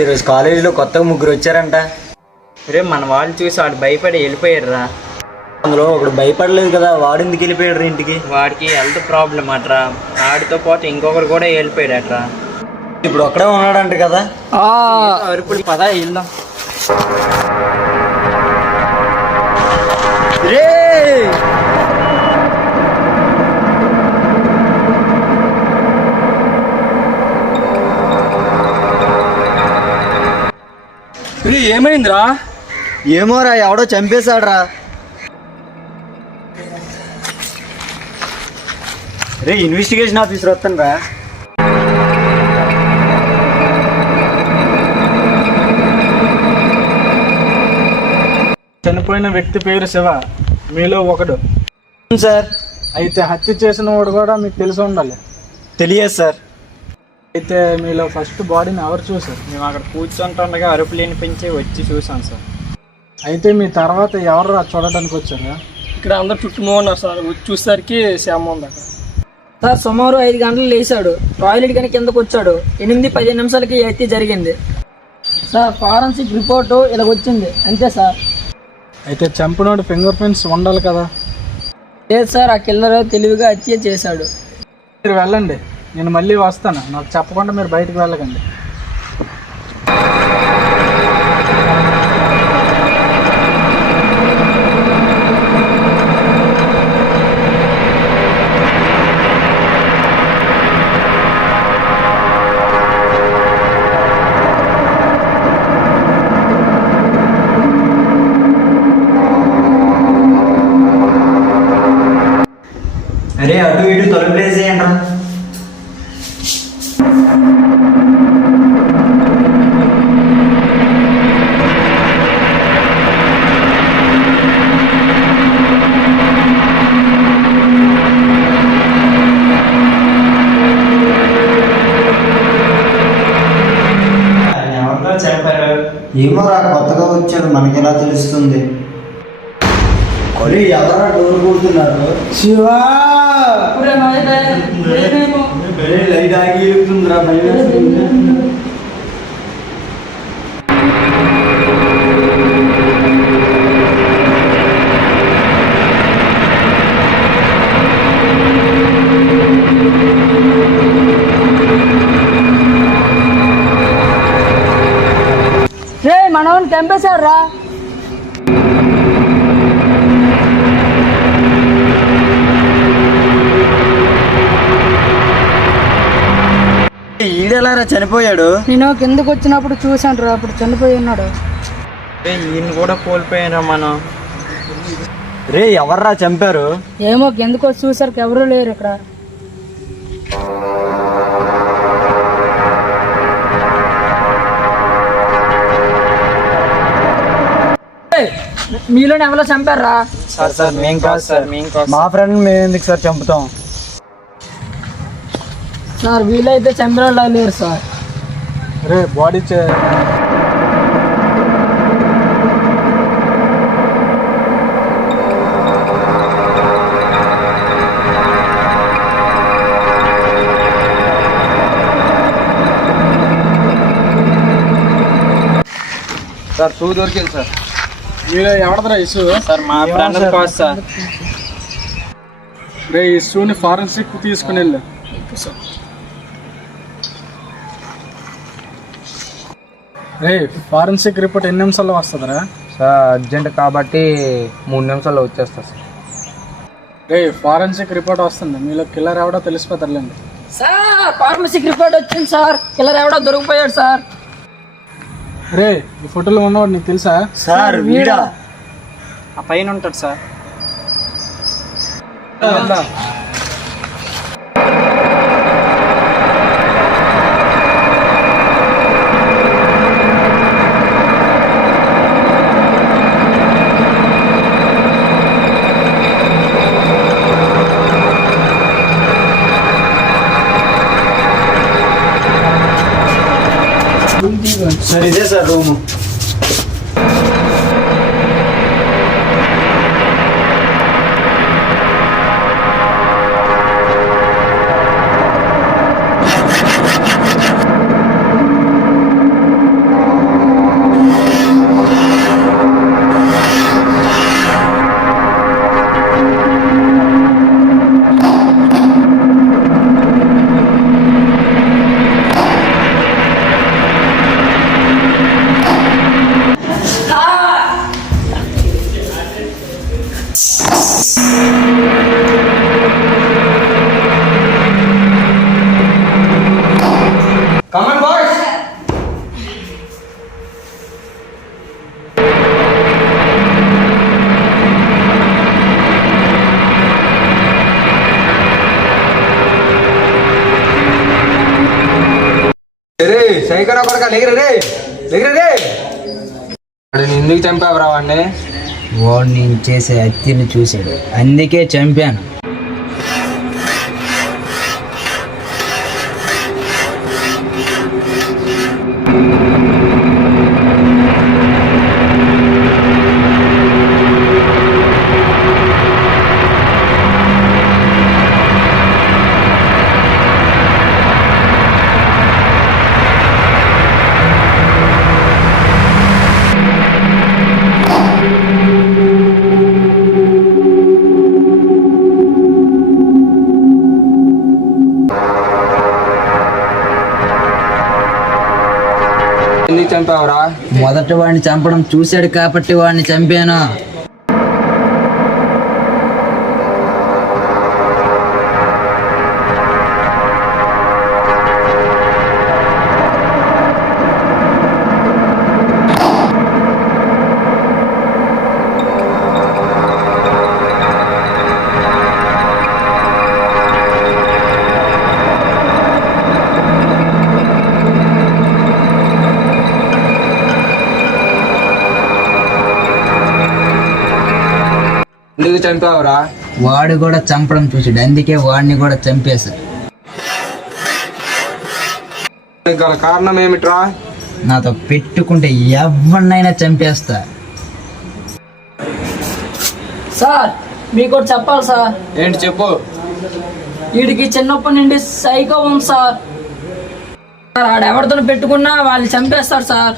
ఈరోజు కాలేజీలో కొత్తగా ముగ్గురు వచ్చారంట. రే మన వాళ్ళు చూసి వాడు భయపడి వెళ్ళిపోయారురా. అందులో ఒకడు భయపడలేదు కదా, వాడు ఎందుకు వెళ్ళిపోయాడు ఇంటికి? వాడికి హెల్త్ ప్రాబ్లం అట్రా, వాడితో పాటు ఇంకొకరు కూడా వెళ్ళిపోయాడట్రా. ఇప్పుడు ఒక్కడే ఉన్నాడంట కదా. అరుపులు పదా వెళ్దాం. ఏమైందిరా? ఏమోరా, ఎవడో చంపేశాడ్రా. రే ఇన్వెస్టిగేషన్ ఆఫీసర్ వస్తాను. చనిపోయిన వ్యక్తి పేరు శివ, మీలో ఒకడు. సార్, అయితే హత్య చేసిన వాడు కూడా మీకు తెలిసి ఉండాలి. తెలియదు సార్. అయితే మీలో ఫస్ట్ బాడీని ఎవరు చూసారు? మేము అక్కడ కూర్చుంటుండగా అరుపులు వినిపించి వచ్చి చూసాం సార్. అయితే మీ తర్వాత ఎవరు చూడడానికి వచ్చారు? ఇక్కడ అందరు చుట్టూ ఉన్నారు సార్. వచ్చి చూసేసరికి శ్యామ ఉంది అక్కడ. సార్ సుమారు 5 గంటలు లేచాడు, టాయిలెట్ కానీ కిందకు వచ్చాడు. 8-15 నిమిషాలకి హత్య జరిగింది సార్. ఫారెన్సిక్ రిపోర్టు ఇలా వచ్చింది అంతే సార్. అయితే చంపినోడు ఫింగర్ ప్రింట్స్ ఉండాలి కదా? లేదు సార్, ఆ కిల్లర్ తెలివిగా హత్య చేశాడు. మీరు వెళ్ళండి, నేను మళ్ళీ వస్తాను. నాకు చెప్పకుండా మీరు బయటకు వెళ్ళకండి. అరే అటు ఇటు తలుపులేసేయండి రా. ఏమోరా, కొత్తగా వచ్చాడు, మనకెలా తెలుస్తుంది? ఎవరా డోర్ కూతున్నారు? శివా లైట్ ఆగి వెళ్తుందిరా. రే మనవని చంపేశాడు రా. ఈడెలారా చనిపోయాడు? నేను కిందకు వచ్చినప్పుడు చూశాను రా, అప్పుడు చనిపోయి ఉన్నాడు. ఈయన కూడా కోల్పోయారా మనం. రే ఎవర్రా చంపారు? ఏమో కిందకు వచ్చి చూసారు, ఎవరూ లేరు ఇక్కడ. మీలోనే ఎవరో చంపారా? సార్ సార్ మేం కాదు సార్, మేం కాదు. మా ఫ్రెండ్ మేము ఎందుకు సార్ చంపుతాం? సార్ వీలైతే చంపిన లేరు సార్. రే బాడీ సార్ టూ దొరికింది సార్. మీరు ఎవడదరా ఇష్యూ? సార్ మా ఫ్రెండ్ కాదు సార్. రే ఇష్యూని ఫారెన్సిక్ తీసుకుని వెళ్ళు. రే ఫారెన్సిక్ రిపోర్ట్ ఎన్ని నిమిషాల్లో వస్తుందిరా? సార్ అర్జెంట్ కాబట్టి 3 నిమిషాల్లో వచ్చేస్తా సార్. రే ఫారెన్సిక్ రిపోర్ట్ వస్తుంది, మీలో కిల్లర్ ఎవడో తెలిసిపోతారులేండి. సార్ ఫార్మసిక్ రిపోర్ట్ వచ్చింది సార్, కిల్లర్ ఎవడో దొరికిపోయాడు సార్. రే ఈ ఫోటోలో ఉన్నవాడు నీకు తెలుసా? సార్ వీడా? ఆ పైన ఉంటాడు సార్. సార్ ఇదే సార్ రూము. సైకిల్ కొడక లేగిరే ఎందుకు చంపావురా వాడిని? వాడు నేను చేసే హత్యను చూశాడు, అందుకే చంపాను. ఎందుకు చంపావురా? మొదట వాడిని చంపడం చూశాడు కాబట్టి వాడిని చంపాను. ఎందుకు చంపావురా? వాడు కూడా చంపడం చూశాడు, అందుకే వాడిని కూడా చంపేశా. గల కారణం ఏమిట్రా? నాతో పెట్టుకుంటే ఎవరినైనా చంపేస్తా. సార్ మీకు ఒకటి చెప్పాలి సార్. ఏంటి చెప్పు. వీడికి చిన్నప్పటి నుండి సైకో ఉంది సార్. ఆడెవరితో పెట్టుకున్నా వాళ్ళు చంపేస్తారు సార్.